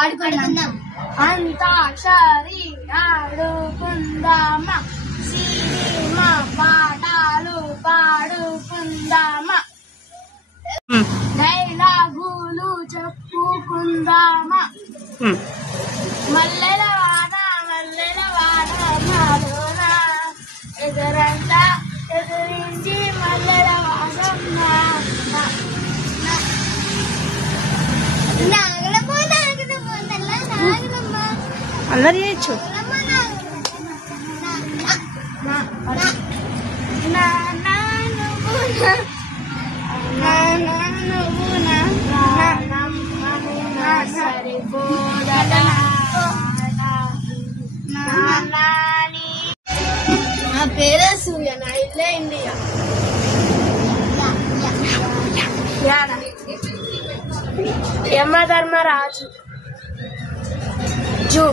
ఆడుకుందాం. అంతాక్షరి ఆడుకుందామా, సినిమా పాటలు పాడుకుందామా, డైలాగులు చెప్పుకుందామా, మల్లెల వాన నాలోన ఎదురంతా ఎదురించి మల్లెల వాసం అందరు చేయొచ్చు. నా పేరే సూర్య, నా ఇల్లే ఇండియా. యమధర్మరాజు జూ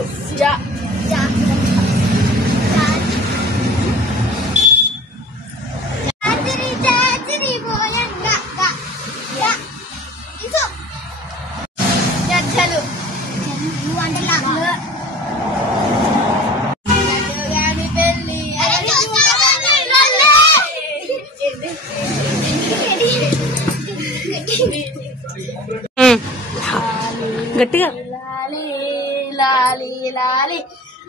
గట్టిగా లాలి లాలి లాలి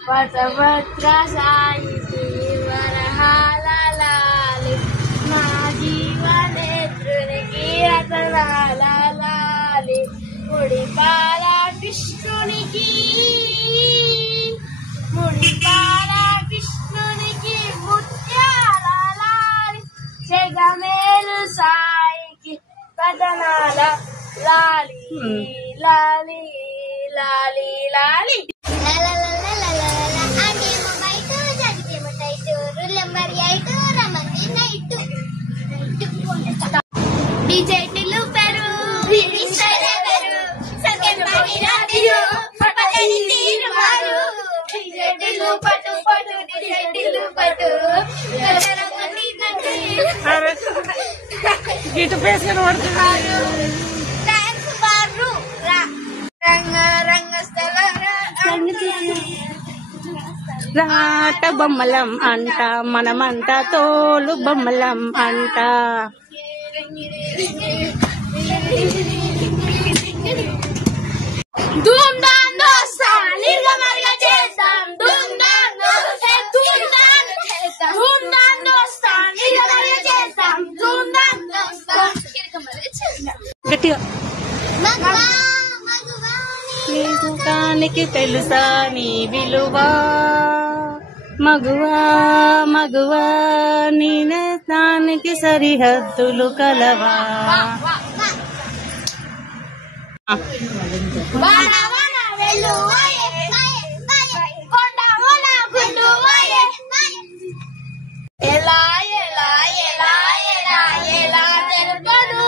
వటభద్ర సాయితి వరహాల లాలి నా జీవనేత్రునికి రతనాల లాలి ముడిపాల కృష్ణునికి ముత్యాల లాలి జగమేలు సాయికి కథనాల లాలి లాలి లాలి లాలి డిజైన్లు పెరు పట్టు పట్టు డిజైన్లు పట్టు ఇటు పేసి పడుతున్నారు. రాట బొమ్మలం అంట మనమంతా తోలు బొమ్మలం అంట. ధూమ్ ధామ్ దోస్తా నిర్గమరిగా చేస్తాం, ధూమ్ ధామ్ దోస్తా నిర్గమరిగా చేస్తాం, ధూమ్ ధామ్ దోస్తా. గట్టిగా నీకు తెలుసా నీ విలువా, మగువా మగువా నీ నేస్తానికి సరిహద్దులు కలవా. ఎలా ఎలా ఎలా ఎలా ఎలా తెలుపను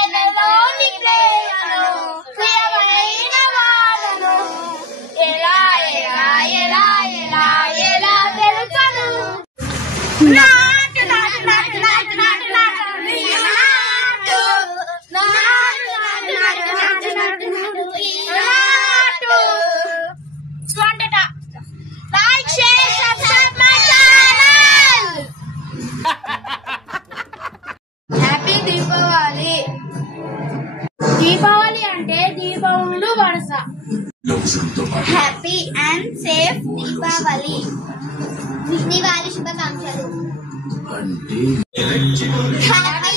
ఎనలోని ప్రేమను ప్రియమైన వాళ్ళను, ఎలా ఎలా ఎలా ఎలా ఎలా తెలుపను. నాటు నాటు నాటు నాటు నాటు నాటు నీ నాటు, నాటు నాటు నాటు నాటు నాటు నాటు నీ నాటు. Like, share, subscribe my channel. Happy Deepavali. Deepavali అంటే దీపములు వరుస. Happy and safe Deepavali. Deepavali శుభాకాంక్షలు. హ్యాపీ